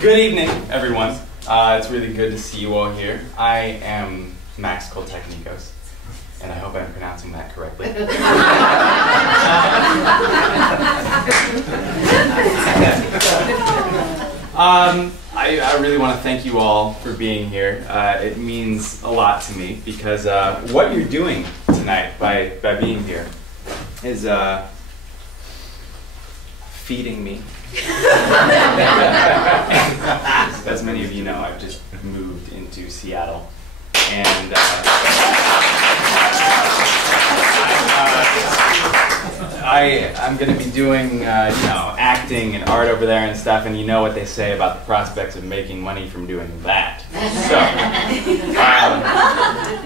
Good evening, everyone. It's really good to see you all here. I am Cole Takanikos, and I hope I'm pronouncing that correctly. I really want to thank you all for being here. It means a lot to me because what you're doing tonight by being here is feeding me. As many of you know, I've just moved into Seattle, and I'm going to be doing acting and art over there and stuff, and you know what they say about the prospects of making money from doing that. So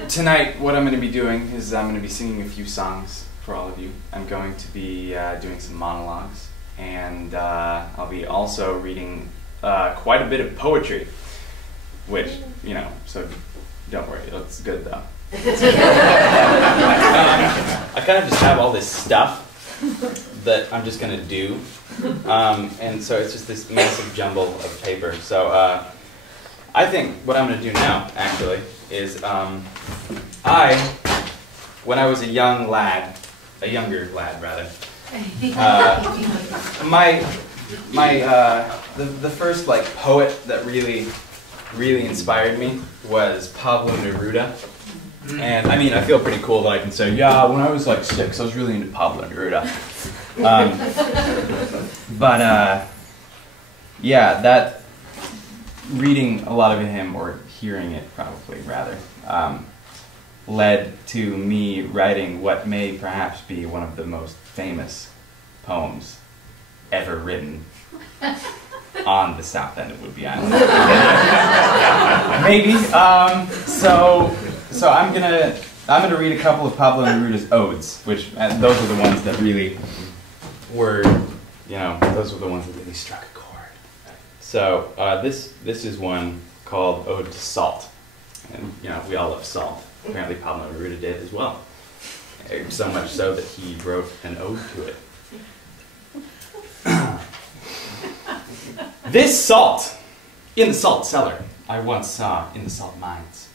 tonight, what I'm going to be doing is I'm going to be singing a few songs for all of you. I'm going to be doing some monologues. And I'll be also reading quite a bit of poetry, which, so don't worry, it's good though. I kind of just have all this stuff that I'm just going to do, and so it's just this massive jumble of paper. So I think what I'm going to do now, actually, is when I was a younger lad rather, the first poet that really inspired me was Pablo Neruda. And I mean, I feel pretty cool that I can say, yeah, when I was 6, I was really into Pablo Neruda. Yeah, that reading a lot of him, or hearing it probably rather, led to me writing what may perhaps be one of the most famous poems ever written on the south end of Whidbey Island. Maybe. So I'm gonna read a couple of Pablo Neruda's odes, which those are the ones that really were, those were the ones that really struck a chord. So this is one called Ode to Salt, and we all love salt. Apparently Pablo Neruda did as well. So much so that he wrote an ode to it. This salt, in the salt cellar, I once saw in the salt mines.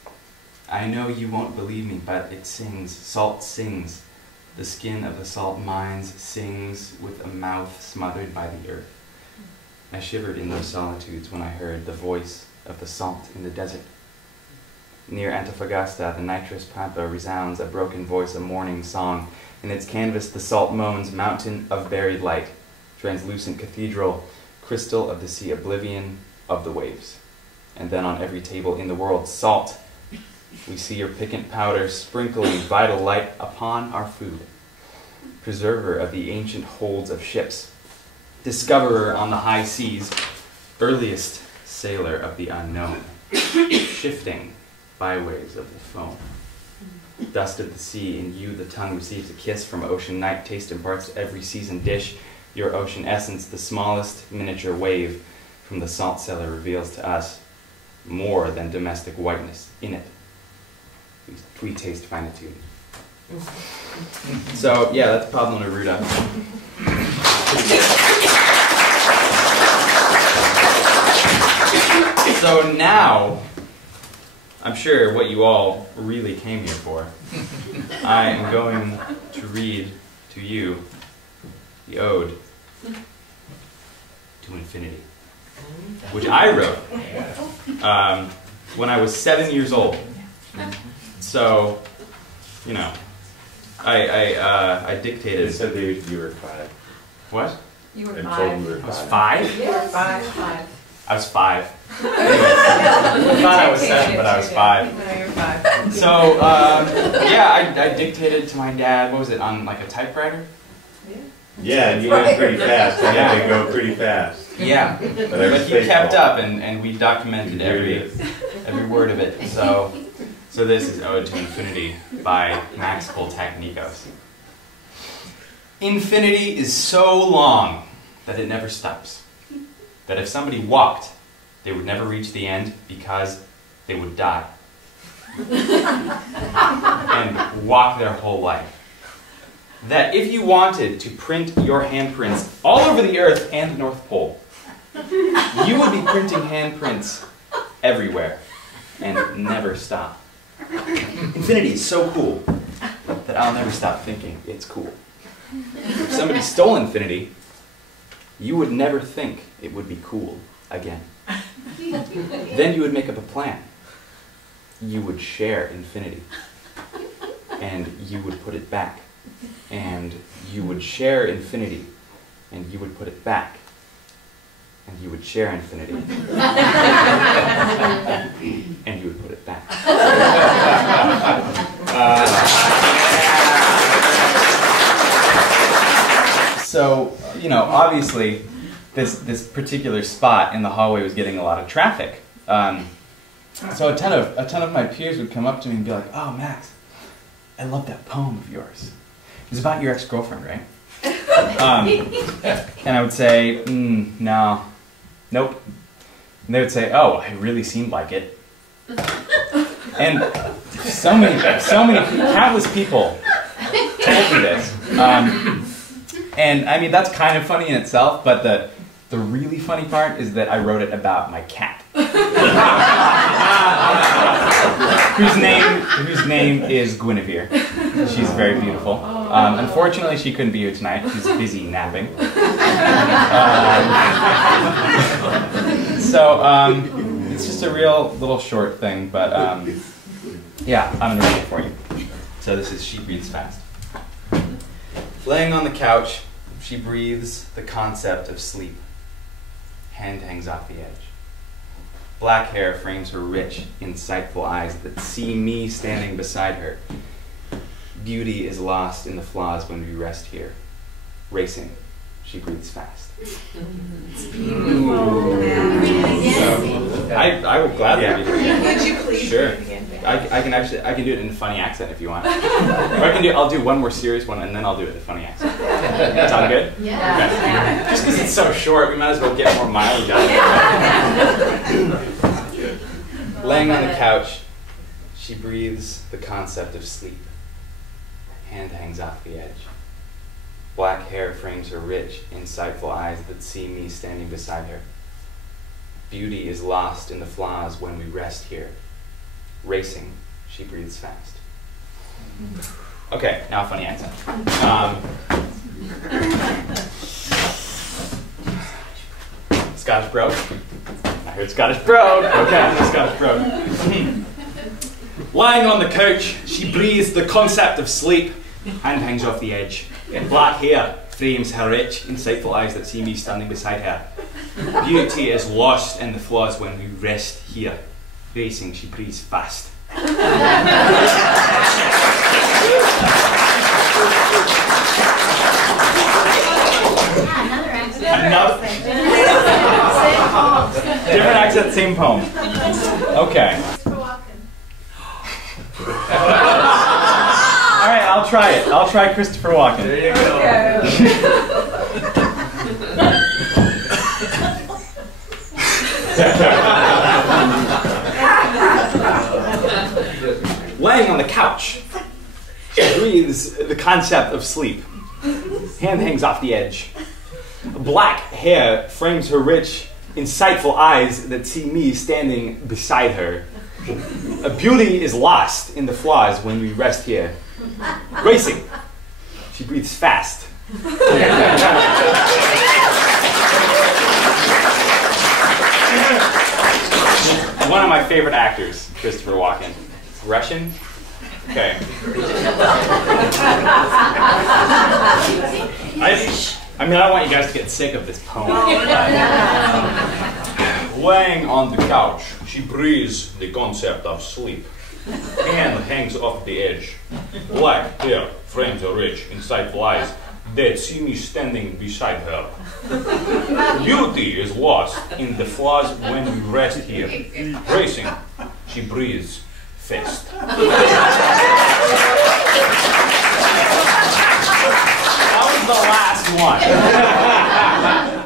I know you won't believe me, but it sings, salt sings. The skin of the salt mines sings with a mouth smothered by the earth. I shivered in those solitudes when I heard the voice of the salt in the desert. Near Antofagasta, the nitrous pampa resounds a broken voice, a morning song. In its canvas, the salt moans, mountain of buried light, translucent cathedral, crystal of the sea, oblivion of the waves. And then on every table in the world, salt. We see your piquant powder sprinkling vital light upon our food. Preserver of the ancient holds of ships, discoverer on the high seas, earliest sailor of the unknown, shifting byways of the foam. Dust of the sea, in you the tongue receives a kiss from ocean night, taste imparts to every seasoned dish. Your ocean essence, the smallest miniature wave from the salt cellar, reveals to us more than domestic whiteness. In it, we taste finitude. So, yeah, that's Pablo Neruda. So now, I'm sure what you all really came here for. I am going to read to you the ode to infinity, which I wrote when I was 7 years old. So, I dictated. They said you were 5. What? You were 5. I told them you were 5. I was 5? You were 5. I was 5. I thought I was 7, but I was 5. No, you're 5. So, yeah, I dictated to my dad, what was it, on a typewriter? Yeah, and you went pretty fast. I had to go pretty fast. Yeah, but he kept up, and we documented every word of it. So this is Ode to Infinity by Cole Takanikos. Infinity is so long that it never stops. That if somebody walked, they would never reach the end because they would die. And walk their whole life. That if you wanted to print your handprints all over the Earth and the North Pole, you would be printing handprints everywhere and never stop. Infinity is so cool that I'll never stop thinking it's cool. If somebody stole infinity, you would never think it would be cool again. Then you would make up a plan. You would share infinity. And you would put it back. And you would share infinity. And you would put it back. And you would share infinity. And you would put it back. So, you know, obviously, this particular spot in the hallway was getting a lot of traffic. So a ton of my peers would come up to me and be like, "Oh, Max, I love that poem of yours. It was about your ex-girlfriend, right?" And I would say, "No, nope." And they would say, "Oh, it really seemed like it." And so many, countless people told me this. And I mean, that's kind of funny in itself, but the really funny part is that I wrote it about my cat. whose name is Guinevere. She's very beautiful. Unfortunately, she couldn't be here tonight. She's busy napping. It's just a real little short thing, but yeah, I'm gonna read it for you. So this is She Breathes Fast. Laying on the couch, she breathes the concept of sleep. Hand hangs off the edge. Black hair frames her rich, insightful eyes that see me standing beside her. Beauty is lost in the flaws when we rest here. Racing, she breathes fast. It's beautiful. I will gladly read it again. Would you please Sure. read it again? I can do it in a funny accent if you want. Or I'll do one more serious one and then I'll do it in a funny accent. Sound good? Yeah. Okay. Just because it's so short, we might as well get more mileage out of it. Laying on the couch, she breathes the concept of sleep. Hand hangs off the edge. Black hair frames her rich, insightful eyes that see me standing beside her. Beauty is lost in the flaws when we rest here. Racing, she breathes fast. Okay, now a funny accent. Scottish brogue. I heard Scottish brogue. Okay, Scottish brogue. Lying on the couch, she breathes the concept of sleep. Hand hangs off the edge. Black hair frames her rich, insightful eyes that see me standing beside her. Beauty is lost in the flaws when we rest here. Racing, she breathes fast. Another accent. Different accent, same poem. Okay. All right, I'll try it. I'll try Christopher Walken. There you go. Laying on the couch, she breathes the concept of sleep. Hand hangs off the edge. Black hair frames her rich, insightful eyes that see me standing beside her. A beauty is lost in the flaws when we rest here. Racing, she breathes fast. One of my favorite actors, Christopher Walken. Russian? Okay. I mean, I don't want you guys to get sick of this poem. Laying on the couch, she breathes the concept of sleep. Hand hangs off the edge. Black hair frames her rich, insightful eyes that see me standing beside her. Beauty is lost in the flaws when we rest here. Racing, she breathes fast. That was the last one.